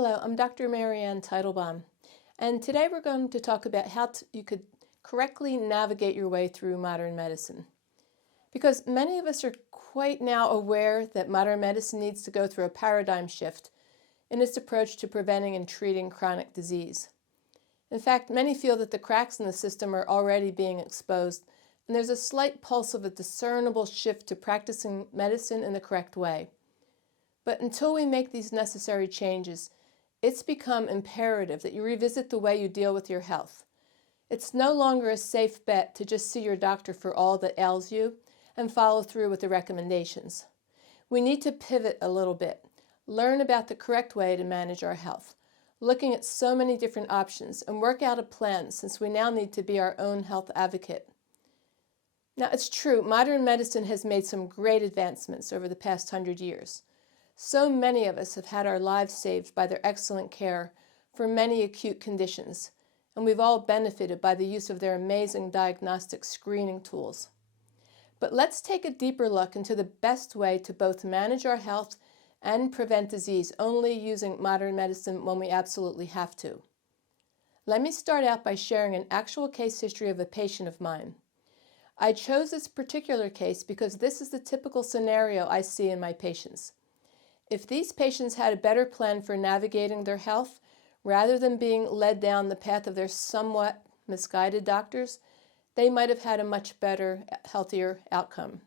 Hello, I'm Dr. Marianne Teitelbaum, and today we're going to talk about how you could correctly navigate your way through modern medicine. Because many of us are quite now aware that modern medicine needs to go through a paradigm shift in its approach to preventing and treating chronic disease. In fact, many feel that the cracks in the system are already being exposed, and there's a slight pulse of a discernible shift to practicing medicine in the correct way. But until we make these necessary changes, it's become imperative that you revisit the way you deal with your health. It's no longer a safe bet to just see your doctor for all that ails you and follow through with the recommendations. We need to pivot a little bit, learn about the correct way to manage our health, looking at so many different options, and work out a plan since we now need to be our own health advocate. Now, it's true, modern medicine has made some great advancements over the past 100 years. So many of us have had our lives saved by their excellent care for many acute conditions, and we've all benefited by the use of their amazing diagnostic screening tools. But let's take a deeper look into the best way to both manage our health and prevent disease, only using modern medicine when we absolutely have to. Let me start out by sharing an actual case history of a patient of mine. I chose this particular case because this is the typical scenario I see in my patients. If these patients had a better plan for navigating their health, rather than being led down the path of their somewhat misguided doctors, they might have had a much better, healthier outcome.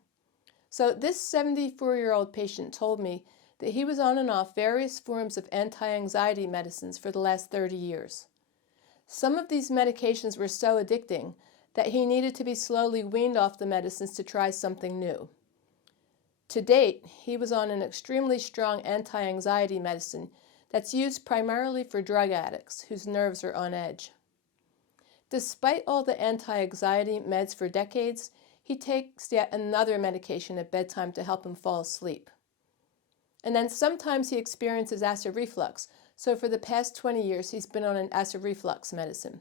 So this 74-year-old patient told me that he was on and off various forms of anti-anxiety medicines for the last 30 years. Some of these medications were so addicting that he needed to be slowly weaned off the medicines to try something new. To date, he was on an extremely strong anti-anxiety medicine that's used primarily for drug addicts whose nerves are on edge. Despite all the anti-anxiety meds for decades, he takes yet another medication at bedtime to help him fall asleep. And then sometimes he experiences acid reflux, so for the past 20 years he's been on an acid reflux medicine.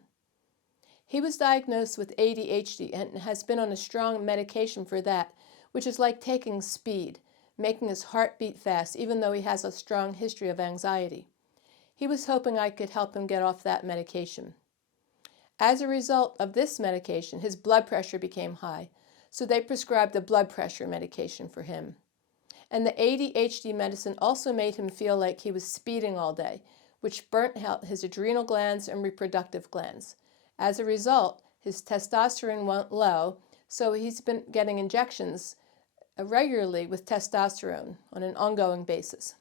He was diagnosed with ADHD and has been on a strong medication for that, which is like taking speed, making his heart beat fast, even though he has a strong history of anxiety. He was hoping I could help him get off that medication. As a result of this medication, his blood pressure became high, so they prescribed a blood pressure medication for him. And the ADHD medicine also made him feel like he was speeding all day, which burnt out his adrenal glands and reproductive glands. As a result, his testosterone went low, so he's been getting injections regularly with testosterone on an ongoing basis.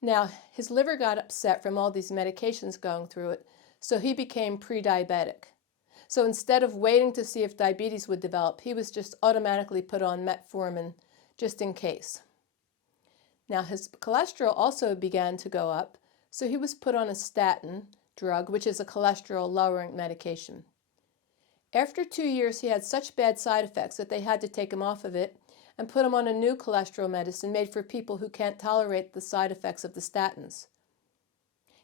Now, his liver got upset from all these medications going through it, so he became pre-diabetic. So instead of waiting to see if diabetes would develop, he was just automatically put on metformin just in case. Now, his cholesterol also began to go up, so he was put on a statin drug, which is a cholesterol-lowering medication. After 2 years, he had such bad side effects that they had to take him off of it and put him on a new cholesterol medicine made for people who can't tolerate the side effects of the statins.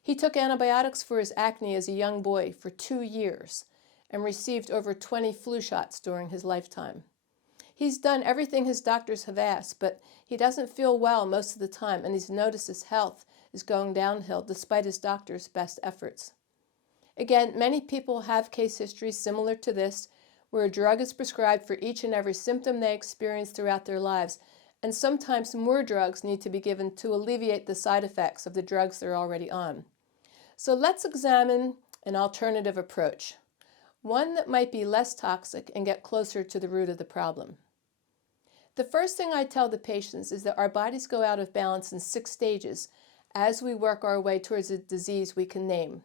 He took antibiotics for his acne as a young boy for 2 years and received over 20 flu shots during his lifetime. He's done everything his doctors have asked, but he doesn't feel well most of the time, and he's noticed his health is going downhill despite his doctor's best efforts. Again, many people have case histories similar to this, where a drug is prescribed for each and every symptom they experience throughout their lives, and sometimes more drugs need to be given to alleviate the side effects of the drugs they're already on. So let's examine an alternative approach, one that might be less toxic and get closer to the root of the problem. The first thing I tell the patients is that our bodies go out of balance in 6 stages as we work our way towards a disease we can name.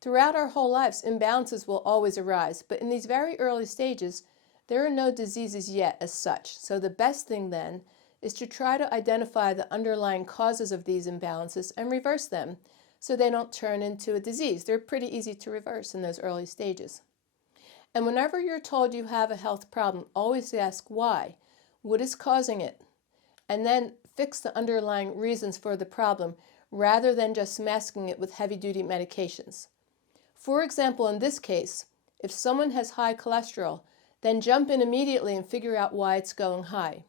Throughout our whole lives, imbalances will always arise, but in these very early stages, there are no diseases yet as such. So the best thing then is to try to identify the underlying causes of these imbalances and reverse them so they don't turn into a disease. They're pretty easy to reverse in those early stages. And whenever you're told you have a health problem, always ask why. What is causing it? And then fix the underlying reasons for the problem rather than just masking it with heavy-duty medications. For example, in this case, if someone has high cholesterol, then jump in immediately and figure out why it's going high.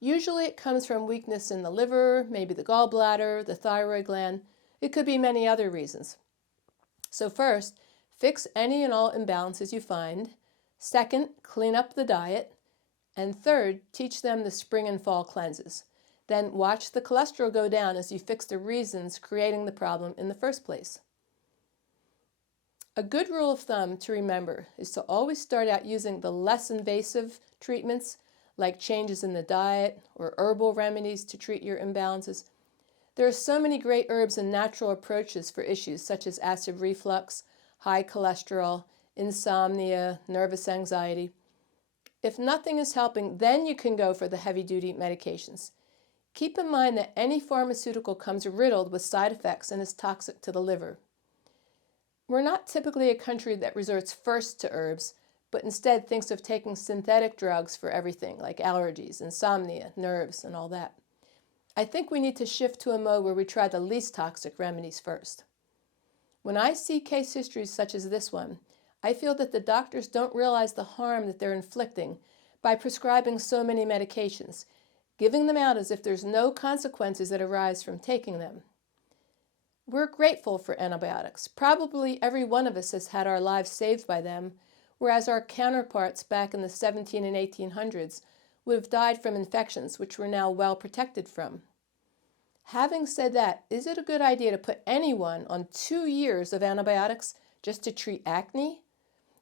Usually it comes from weakness in the liver, maybe the gallbladder, the thyroid gland. It could be many other reasons. So first, fix any and all imbalances you find. Second, clean up the diet. And third, teach them the spring and fall cleanses. Then watch the cholesterol go down as you fix the reasons creating the problem in the first place. A good rule of thumb to remember is to always start out using the less invasive treatments, like changes in the diet or herbal remedies to treat your imbalances. There are so many great herbs and natural approaches for issues such as acid reflux, high cholesterol, insomnia, nervous anxiety. If nothing is helping, then you can go for the heavy-duty medications. Keep in mind that any pharmaceutical comes riddled with side effects and is toxic to the liver. We're not typically a country that resorts first to herbs, but instead thinks of taking synthetic drugs for everything, like allergies, insomnia, nerves, and all that. I think we need to shift to a mode where we try the least toxic remedies first. When I see case histories such as this one, I feel that the doctors don't realize the harm that they're inflicting by prescribing so many medications, giving them out as if there's no consequences that arise from taking them. We're grateful for antibiotics. Probably every one of us has had our lives saved by them, whereas our counterparts back in the 17 and 1800s would have died from infections which we're now well protected from. Having said that, is it a good idea to put anyone on 2 years of antibiotics just to treat acne?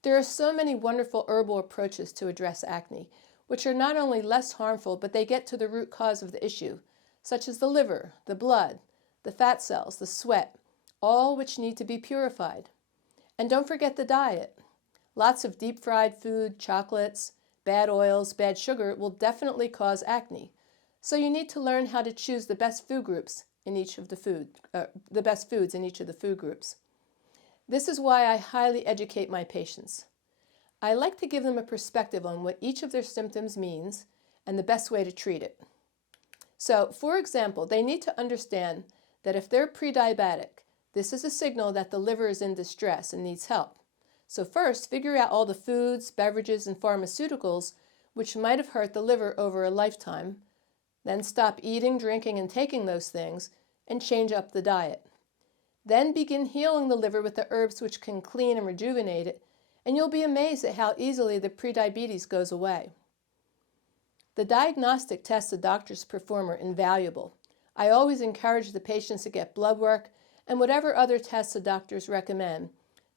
There are so many wonderful herbal approaches to address acne, which are not only less harmful, but they get to the root cause of the issue, such as the liver, the blood, the fat cells, the sweat, all which need to be purified. And don't forget the diet. Lots of deep-fried food, chocolates, bad oils, bad sugar will definitely cause acne. So you need to learn how to choose the best food groups in each of the best foods in each of the food groups. This is why I highly educate my patients. I like to give them a perspective on what each of their symptoms means and the best way to treat it. So, for example, they need to understand that if they're pre-diabetic, this is a signal that the liver is in distress and needs help. So first, figure out all the foods, beverages, and pharmaceuticals which might have hurt the liver over a lifetime. Then stop eating, drinking, and taking those things and change up the diet. Then begin healing the liver with the herbs which can clean and rejuvenate it, and you'll be amazed at how easily the prediabetes goes away. The diagnostic tests the doctors perform are invaluable. I always encourage the patients to get blood work and whatever other tests the doctors recommend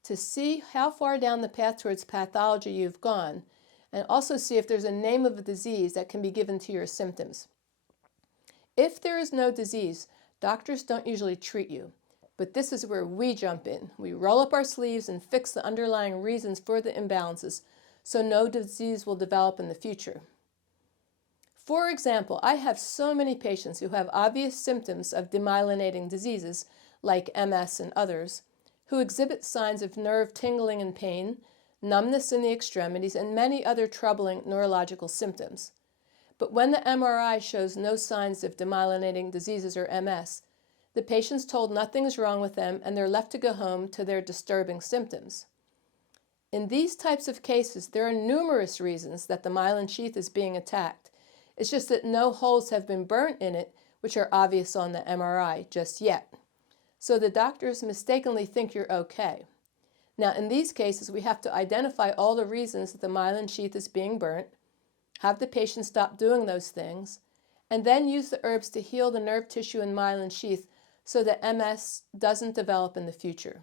to see how far down the path towards pathology you've gone, and also see if there's a name of a disease that can be given to your symptoms. If there is no disease, doctors don't usually treat you. But this is where we jump in. We roll up our sleeves and fix the underlying reasons for the imbalances so no disease will develop in the future. For example, I have so many patients who have obvious symptoms of demyelinating diseases like MS and others, who exhibit signs of nerve tingling and pain, numbness in the extremities, and many other troubling neurological symptoms. But when the MRI shows no signs of demyelinating diseases or MS, the patient's told nothing is wrong with them and they're left to go home to their disturbing symptoms. In these types of cases, there are numerous reasons that the myelin sheath is being attacked. It's just that no holes have been burnt in it, which are obvious on the MRI just yet. So the doctors mistakenly think you're okay. Now, in these cases, we have to identify all the reasons that the myelin sheath is being burnt, have the patient stop doing those things, and then use the herbs to heal the nerve tissue and myelin sheath so that MS doesn't develop in the future.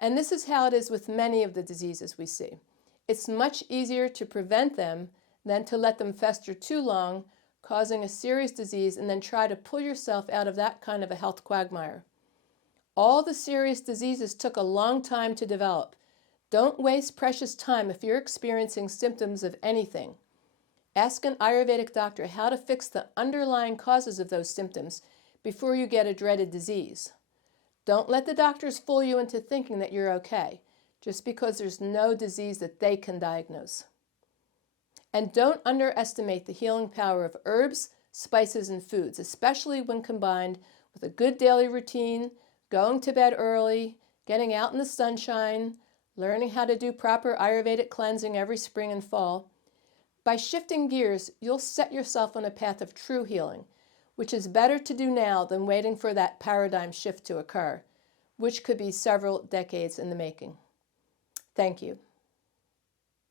And this is how it is with many of the diseases we see. It's much easier to prevent them than to let them fester too long, causing a serious disease, and then try to pull yourself out of that kind of a health quagmire. All the serious diseases took a long time to develop. Don't waste precious time if you're experiencing symptoms of anything. Ask an Ayurvedic doctor how to fix the underlying causes of those symptoms before you get a dreaded disease. Don't let the doctors fool you into thinking that you're okay, just because there's no disease that they can diagnose. And don't underestimate the healing power of herbs, spices, and foods, especially when combined with a good daily routine, going to bed early, getting out in the sunshine, learning how to do proper Ayurvedic cleansing every spring and fall. By shifting gears, you'll set yourself on a path of true healing, which is better to do now than waiting for that paradigm shift to occur, which could be several decades in the making. Thank you.